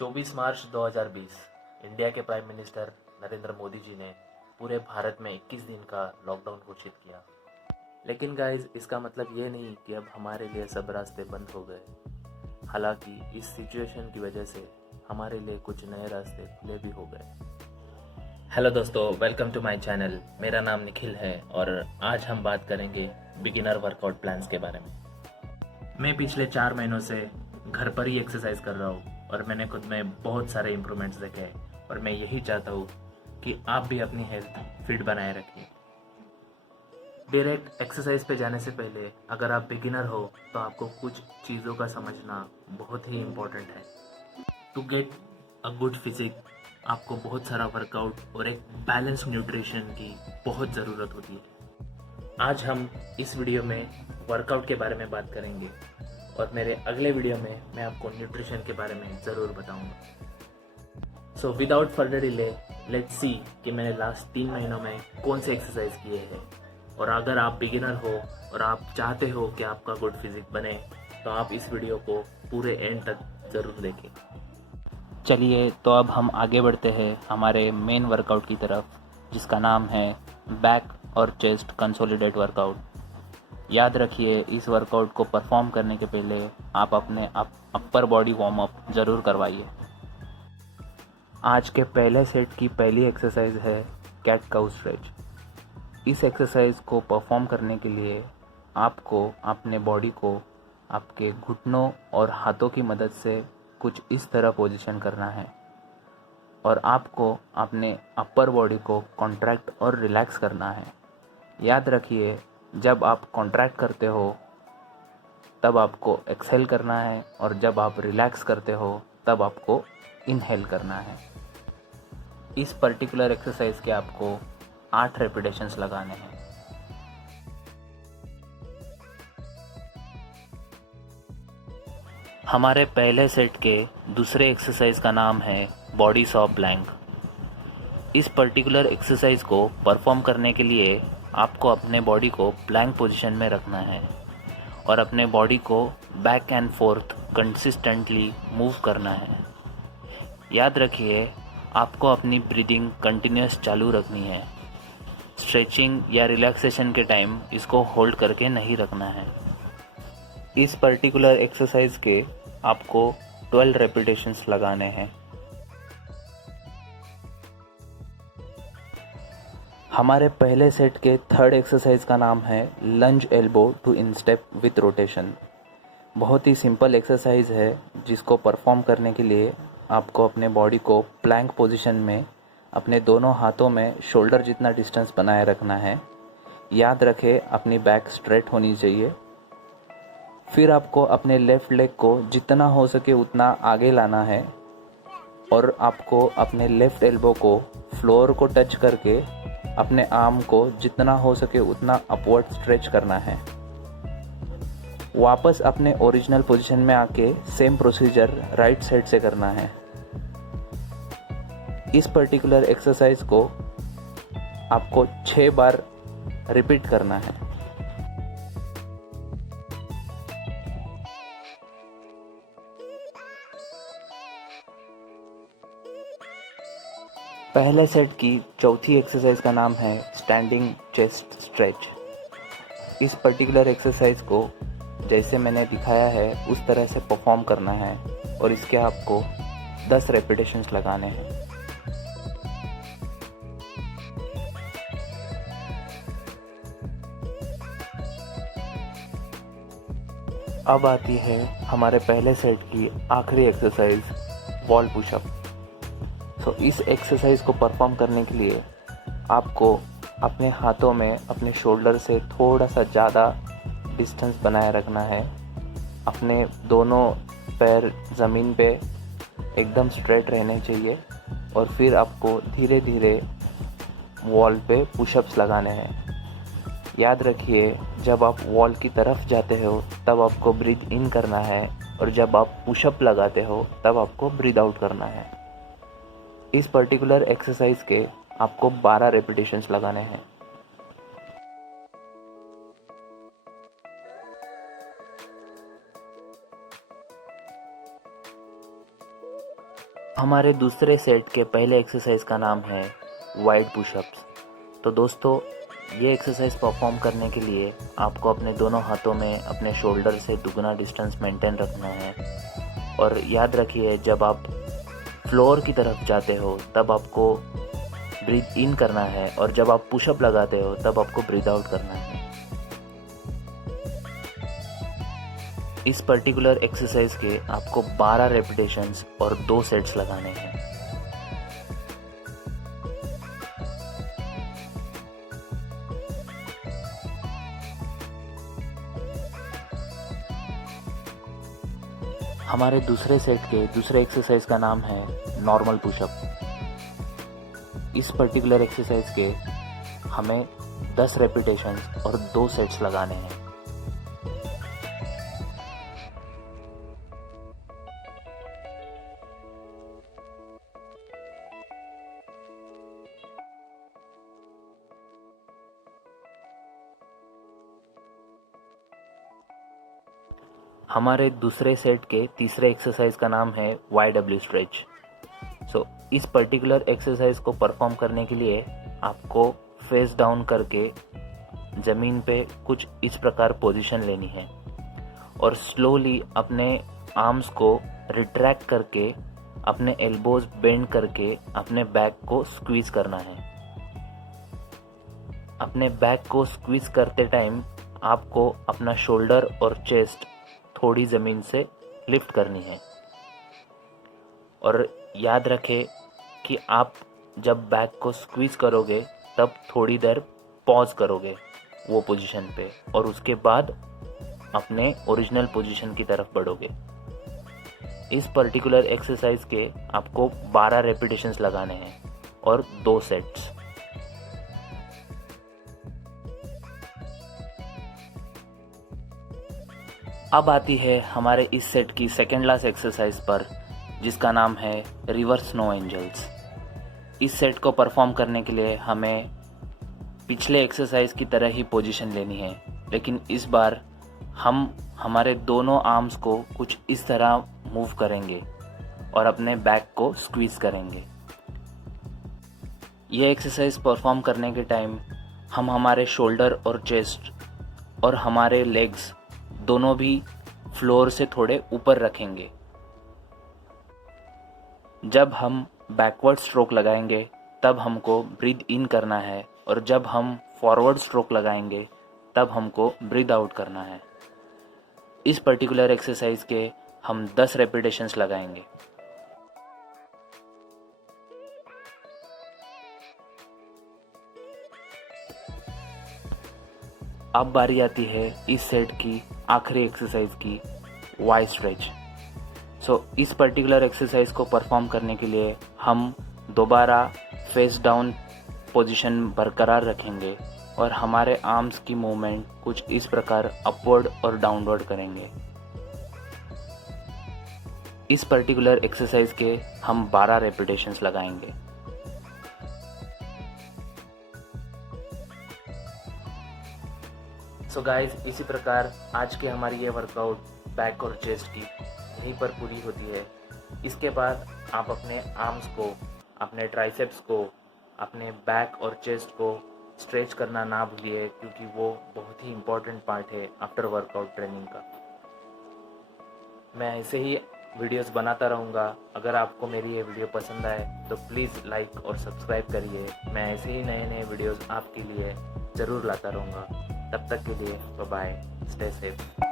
24 मार्च 2020 India के prime minister Narendra Modi ji ने पूरे भारत में 21 दिन का लॉकडाउन घोषित किया। लेकिन गाइस, इसका मतलब ये नहीं कि अब हमारे लिए सब रास्ते बंद हो गए। हालांकि इस सिचुएशन की वजह से हमारे लिए कुछ नए रास्ते खुले भी हो गए। हेलो दोस्तों, वेलकम टू माय चैनल। मेरा नाम निखिल है और आज हम बात करेंगे बिगिनर वर्कआउट प्लान्स के बारे में। मैं पिछले 4 महीनों से घर पर ही एक्सरसाइज कर रहा हूँ और मैंने खुद में बहुत सारे इम्प्रूवमेंट्स देखे हैं और मैं यही चाहता हूँ कि आप भी अपनी हेल्थ फिट बनाए रखें। डायरेक्ट एक्सरसाइज पे जाने से पहले अगर आप बिगिनर हो तो आपको कुछ चीज़ों का समझना बहुत ही इम्पोर्टेंट है। To get a good physique आपको बहुत सारा वर्कआउट और एक बैलेंस न्यूट्रिशन की बहुत ज़रूरत होती है। आज हम इस वीडियो में वर्कआउट के बारे में बात करेंगे और मेरे अगले वीडियो में मैं आपको न्यूट्रिशन के बारे में ज़रूर बताऊंगा। So without further delay let's see कि मैंने लास्ट 3 महीनों में कौन से एक्सरसाइज किए हैं। और अगर आप बिगिनर हो और आप चाहते हो कि आपका गुड फिजिक बने तो आप इस वीडियो को पूरे एंड तक ज़रूर देखें। चलिए, तो अब हम आगे बढ़ते हैं हमारे मेन वर्कआउट की तरफ, जिसका नाम है बैक और चेस्ट कंसोलिडेट वर्कआउट। याद रखिए, इस वर्कआउट को परफॉर्म करने के पहले आप अपने अपर बॉडी वार्म अप ज़रूर करवाइए। आज के पहले सेट की पहली एक्सरसाइज है कैट काउ स्ट्रेच। इस एक्सरसाइज को परफॉर्म करने के लिए आपको अपने बॉडी को आपके घुटनों और हाथों की मदद से कुछ इस तरह पोजीशन करना है और आपको अपने अपर बॉडी को कॉन्ट्रैक्ट और रिलैक्स करना है। याद रखिए, जब आप कॉन्ट्रैक्ट करते हो तब आपको एक्सहेल करना है और जब आप रिलैक्स करते हो तब आपको इनहेल करना है। इस पर्टिकुलर एक्सरसाइज के आपको 8 रेपिटेशंस लगाने हैं। हमारे पहले सेट के दूसरे एक्सरसाइज का नाम है बॉडी सॉ प्लैंक। इस पर्टिकुलर एक्सरसाइज को परफॉर्म करने के लिए आपको अपने बॉडी को प्लैंक पोजीशन में रखना है और अपने बॉडी को back and fourth consistently move करना है। याद रखिए, आपको अपनी ब्रीदिंग कंटिन्यूस चालू रखनी है। स्ट्रेचिंग या रिलैक्सेशन के टाइम इसको होल्ड करके नहीं रखना है। इस पर्टिकुलर एक्सरसाइज के आपको 12 रेपिटेशंस लगाने हैं। हमारे पहले सेट के थर्ड एक्सरसाइज का नाम है लंज एल्बो टू इंस्टेप विथ रोटेशन। बहुत ही सिंपल एक्सरसाइज है जिसको परफॉर्म करने के लिए आपको अपने बॉडी को प्लैंक पोजीशन में अपने दोनों हाथों में शोल्डर जितना डिस्टेंस बनाए रखना है। याद रखें, अपनी बैक स्ट्रेट होनी चाहिए। फिर आपको अपने लेफ़्ट लेग को जितना हो सके उतना आगे लाना है और आपको अपने लेफ़्ट एल्बो को फ्लोर को टच करके अपने आर्म को जितना हो सके उतना अपवर्ड स्ट्रेच करना है। वापस अपने ओरिजिनल पोजीशन में आके सेम प्रोसीजर राइट साइड से करना है। इस पर्टिकुलर एक्सरसाइज को आपको 6 बार रिपीट करना है। पहले सेट की चौथी एक्सरसाइज का नाम है स्टैंडिंग चेस्ट स्ट्रेच। इस पर्टिकुलर एक्सरसाइज को जैसे मैंने दिखाया है उस तरह से परफॉर्म करना है और इसके आपको 10 रेपिटेशंस लगाने हैं। अब आती है हमारे पहले सेट की आखिरी एक्सरसाइज, वॉल पुशअप। सो इस एक्सरसाइज को परफॉर्म करने के लिए आपको अपने हाथों में अपने शोल्डर से थोड़ा सा ज़्यादा डिस्टेंस बनाए रखना है। अपने दोनों पैर ज़मीन पे एकदम स्ट्रेट रहने चाहिए और फिर आपको धीरे धीरे वॉल पे पुशअप्स लगाने हैं। याद रखिए, जब आप वॉल की तरफ जाते हो तब आपको ब्रीथ इन करना है और जब आप पुशअप लगाते हो तब आपको ब्रीथ आउट करना है। इस पर्टिकुलर एक्सरसाइज के आपको 12 रेपिटेशंस लगाने हैं। हमारे दूसरे सेट के पहले एक्सरसाइज का नाम है वाइड पुशअप्स। तो दोस्तों, ये एक्सरसाइज परफॉर्म करने के लिए आपको अपने दोनों हाथों में अपने शोल्डर से दुगना डिस्टेंस मेंटेन रखना है। और याद रखिए, जब आप फ्लोर की तरफ जाते हो तब आपको ब्रीथ इन करना है, और जब आप पुशअप लगाते हो तब आपको ब्रीथ आउट करना है। इस पर्टिकुलर एक्सरसाइज के आपको 12 रेपिटेशंस और 2 सेट्स लगाने हैं। हमारे दूसरे सेट के दूसरे एक्सरसाइज का नाम है नॉर्मल पुशअप। इस पर्टिकुलर एक्सरसाइज के हमें 10 रेपिटेशंस और 2 सेट्स लगाने हैं। हमारे दूसरे सेट के तीसरे एक्सरसाइज का नाम है YW स्ट्रेच। इस पर्टिकुलर एक्सरसाइज को परफॉर्म करने के लिए आपको फेस डाउन करके ज़मीन पे कुछ इस प्रकार पोजीशन लेनी है, और स्लोली अपने आर्म्स को रिट्रैक्ट करके अपने एल्बोज बेंड करके अपने बैक को स्क्वीज करना है। अपने बैक को स्क्वीज करते टाइम आपको अपना शोल्डर और चेस्ट थोड़ी ज़मीन से लिफ्ट करनी है। और याद रखें कि आप जब बैक को स्क्वीज करोगे तब थोड़ी देर पॉज करोगे वो पोजीशन पे, और उसके बाद अपने ओरिजिनल पोजीशन की तरफ बढ़ोगे। इस पर्टिकुलर एक्सरसाइज के आपको 12 रेपिटेशंस लगाने हैं और 2 सेट्स। अब आती है हमारे इस सेट की सेकेंड लास्ट एक्सरसाइज पर, जिसका नाम है रिवर्स स्नो एंजल्स। इस सेट को परफॉर्म करने के लिए हमें पिछले एक्सरसाइज की तरह ही पोजीशन लेनी है, लेकिन इस बार हम हमारे दोनों आर्म्स को कुछ इस तरह मूव करेंगे और अपने बैक को स्क्वीज करेंगे। ये एक्सरसाइज परफॉर्म करने के टाइम हम हमारे शोल्डर और चेस्ट और हमारे लेग्स दोनों भी फ्लोर से थोड़े ऊपर रखेंगे। जब हम बैकवर्ड स्ट्रोक लगाएंगे तब हमको ब्रीथ इन करना है, और जब हम फॉरवर्ड स्ट्रोक लगाएंगे तब हमको ब्रीथ आउट करना है। इस पर्टिकुलर एक्सरसाइज के हम 10 रेपिटेशंस लगाएंगे। अब बारी आती है इस सेट की आखिरी एक्सरसाइज की, वाई स्ट्रेच। इस पर्टिकुलर एक्सरसाइज को परफॉर्म करने के लिए हम दोबारा फेस डाउन पोजीशन बरकरार रखेंगे और हमारे आर्म्स की मूवमेंट कुछ इस प्रकार अपवर्ड और डाउनवर्ड करेंगे। इस पर्टिकुलर एक्सरसाइज के हम 12 रेपिटेशंस लगाएंगे। गाइस, इसी प्रकार आज की हमारी ये वर्कआउट बैक और चेस्ट की यहीं पर पूरी होती है। इसके बाद आप अपने आर्म्स को, अपने ट्राइसेप्स को, अपने बैक और चेस्ट को स्ट्रेच करना ना भूलिए, क्योंकि वो बहुत ही इम्पोर्टेंट पार्ट है आफ्टर वर्कआउट ट्रेनिंग का। मैं ऐसे ही वीडियोस बनाता रहूँगा। अगर आपको मेरी ये वीडियो पसंद आए तो प्लीज़ लाइक और सब्सक्राइब करिए। मैं ऐसे ही नए नए वीडियोस आपके लिए ज़रूर लाता रहूँगा। तब तक के लिए बाय बाय, स्टे सेफ।